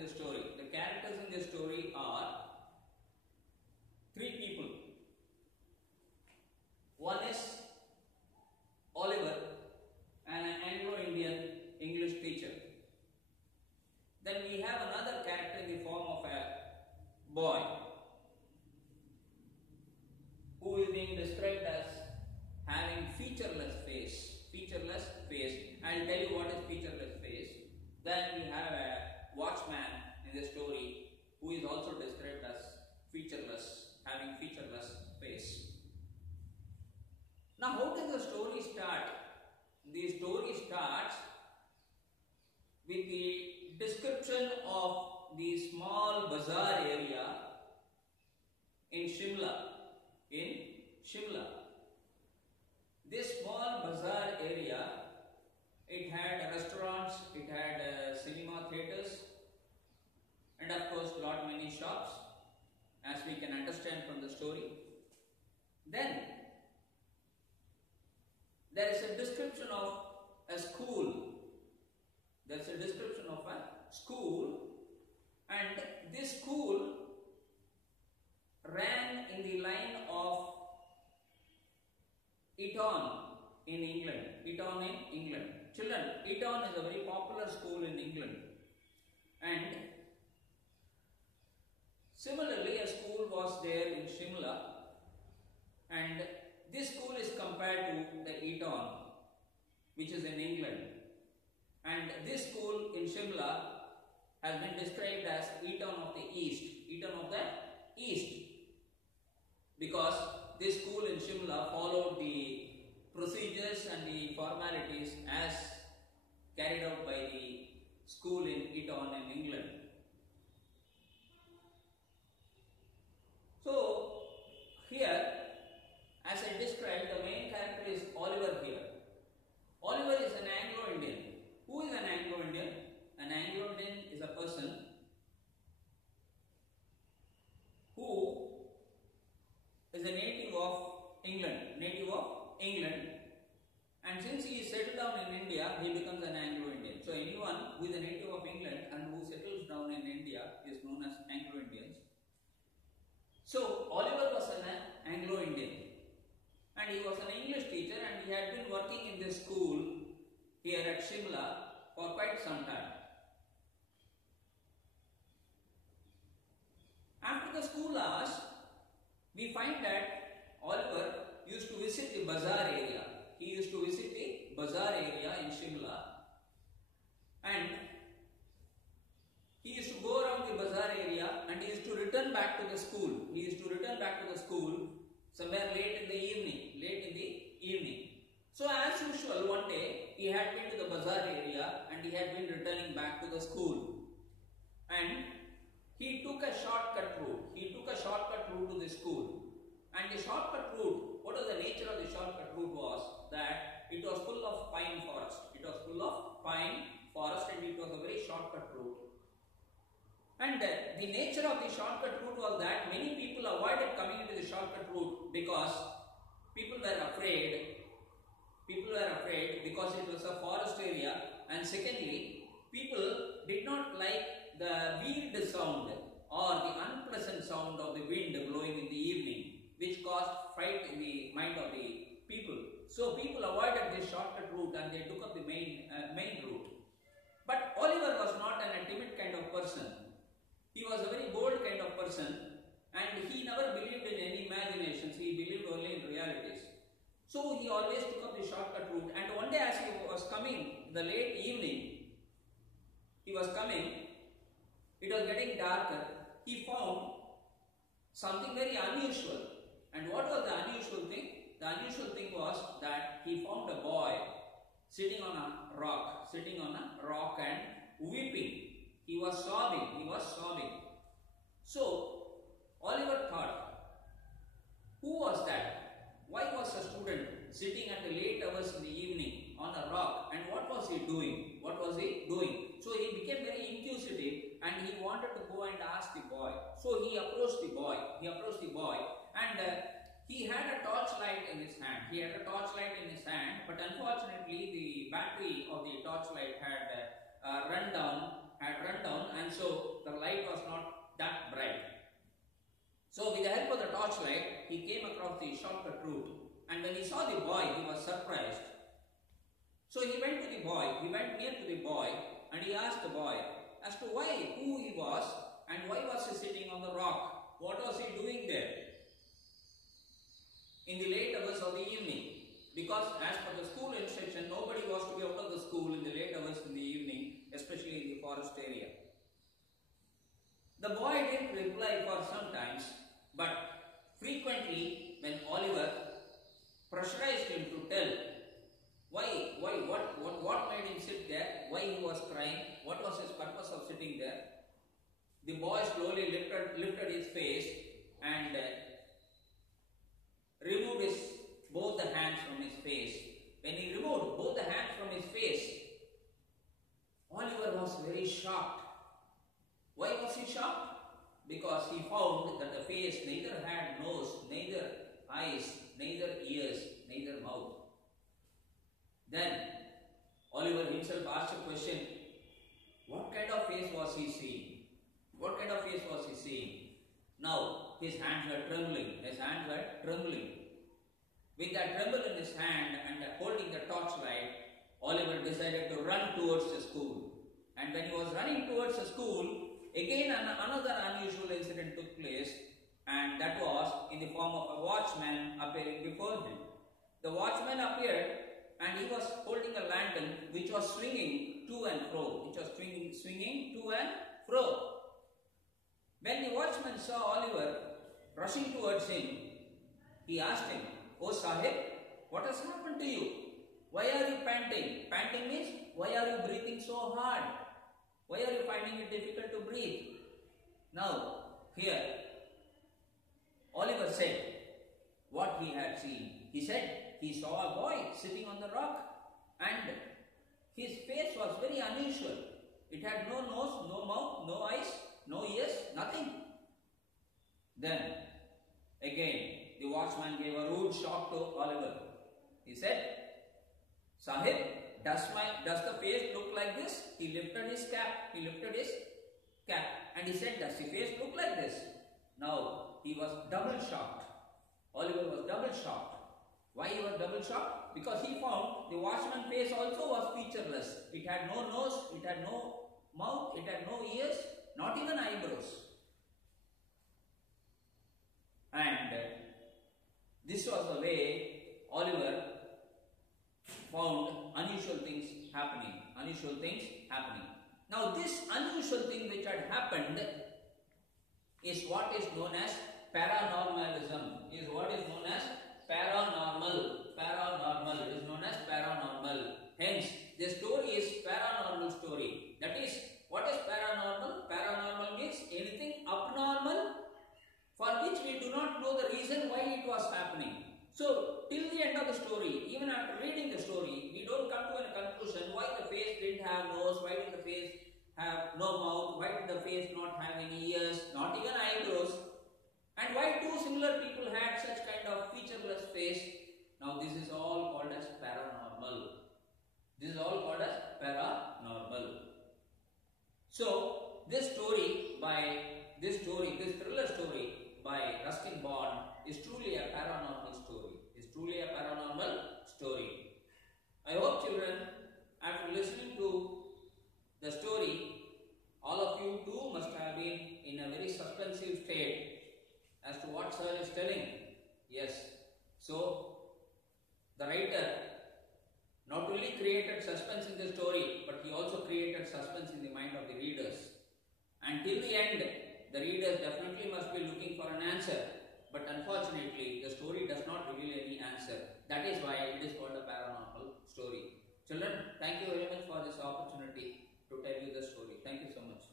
in the story. The characters in the story are three people. One is Oliver, an Anglo-Indian English teacher. Then we have another character in the form of a boy who is being described as having featureless face. Featureless face. I'll tell you what is featureless face. Then we have a watchman in the story who is also described as featureless, having featureless face. Now, how does the story start? The story starts with the description of the small bazaar area in Shimla. This small bazaar area, it had restaurants, it had cinema theatres, and of course lot many shops, as we can understand from the story. Then there is a description of a school. There is a description of a school, and this school ran in the line of Eton in England. Eton in England. Children, Eton is a very popular school in England. And similarly, a school was there in Shimla, and this school is compared to the Eton, which is in England. And this school in Shimla has been described as Eton of the East. Eton of the East. Because this school in Shimla followed the procedures and the formalities as carried out by the school in Eton in England. So, here, as I described, the main character is Oliver here. Oliver is an Anglo-Indian. Who is an Anglo-Indian? An Anglo-Indian is a person who is a native of England, and since he is settled down in India, he becomes an Anglo-Indian. So anyone who is a native of England and who settles down in India is known as Anglo-Indians. So Oliver was an Anglo-Indian, and he was an English teacher, and he had been working in this school here at Shimla for quite some time. After the school hours, we find that Oliver used to visit the bazaar area. He used to visit the bazaar area in Shimla, and he used to go around the bazaar area, and he used to return back to the school. He used to return back to the school somewhere late in the evening. So as usual, one day he had been to the bazaar area and he had been returning back to the school, and he took a shortcut route. He took a shortcut route to the school. And the shortcut route, what was the nature of the shortcut route was that it was full of pine forest. It was full of pine forest, and it was a very shortcut route. And the nature of the shortcut route was that many people avoided coming into the shortcut route because people were afraid because it was a forest area, and secondly, people did not like the weird sound or the unpleasant sound of the wind blowing in the evening, which caused fright in the mind of the people. So people avoided this shortcut route and they took up the main route. But Oliver was not a timid kind of person. He was a very bold kind of person, and he never believed in any imaginations. He believed only in realities. So he always took up the shortcut route, and one day as he was coming in the late evening, it was getting darker, he found something very unusual. And what was the unusual thing? The unusual thing was that he found a boy sitting on a rock and weeping. He was sobbing. So Oliver thought, who was that? Why was a student sitting at the late hours in the evening on a rock, and what was he doing? So he became very inquisitive, and he wanted to go and ask the boy. So he approached the boy, and he had a torchlight in his hand. But unfortunately the battery of the torchlight had run down, and so he came across the shortcut route. And when he saw the boy, he was surprised. So he went to the boy, he went near to the boy, and he asked the boy as to who he was and why was he sitting on the rock. What was he doing there in the late hours of the evening? Because as per the school instruction, nobody was to be out of the school in the late hours in the evening, especially in the forest area. The boy didn't reply for some times, but frequently when Oliver pressurized him to tell what made him sit there, why he was crying, what was his purpose of sitting there, the boy slowly lifted his face and removed both the hands from his face. When he removed both the hands from his face, Oliver was very shocked. Why was he shocked? Because he found that the face neither had nose, neither eyes, neither ears, neither mouth. Then Oliver himself asked a question, what kind of face was he seeing? What kind of face was he seeing? Now his hands were trembling. With that tremble in his hand and holding the torchlight, Oliver decided to run towards the school. And when he was running towards the school, again another unusual incident took place, and that was in the form of a watchman appearing before him. The watchman appeared and he was holding a lantern which was swinging to and fro. When the watchman saw Oliver rushing towards him, he asked him, "Oh Sahib, what has happened to you? Why are you panting?" Panting means, why are you breathing so hard? Why are you finding it difficult to breathe? Now, here, Oliver said what he had seen. He said he saw a boy sitting on the rock and his face was very unusual. It had no nose, no mouth, no eyes, no ears, nothing. Then, again, the watchman gave a rude shock to Oliver. He said, "Sahib, does the face look like this?" He lifted his cap, and he said, "Does the face look like this?" Now, he was double shocked. Oliver was double shocked. Why he was double shocked? Because he found the watchman's face also was featureless. It had no nose, it had no mouth, it had no ears, not even eyebrows. And this was the way Oliver found unusual things happening. Now this unusual thing which had happened is what is known as paranormalism. Hence, this story is paranormal story. That is, what is paranormal? Paranormal means anything abnormal for which we do not know the reason why it was happening. So, till the end of the story, even after reading the story, we don't come to a conclusion why the face didn't have nose, why did the face have no mouth, why did the face not have any ears, not even eyebrows, and why two similar people had such kind of featureless face. Now, this is all called as paranormal. So, this thriller story by Ruskin Bond is truly a paranormal story. I hope, children, after listening to the story, all of you too must have been in a very suspensive state as to what sir is telling. Yes. So, the writer not only created suspense in the story, but he also created suspense in the mind of the readers. And till the end, the readers definitely must be looking for an answer. But unfortunately, the story does not reveal any answer. That is why it is called a paranormal story. Children, thank you very much for this opportunity to tell you the story. Thank you so much.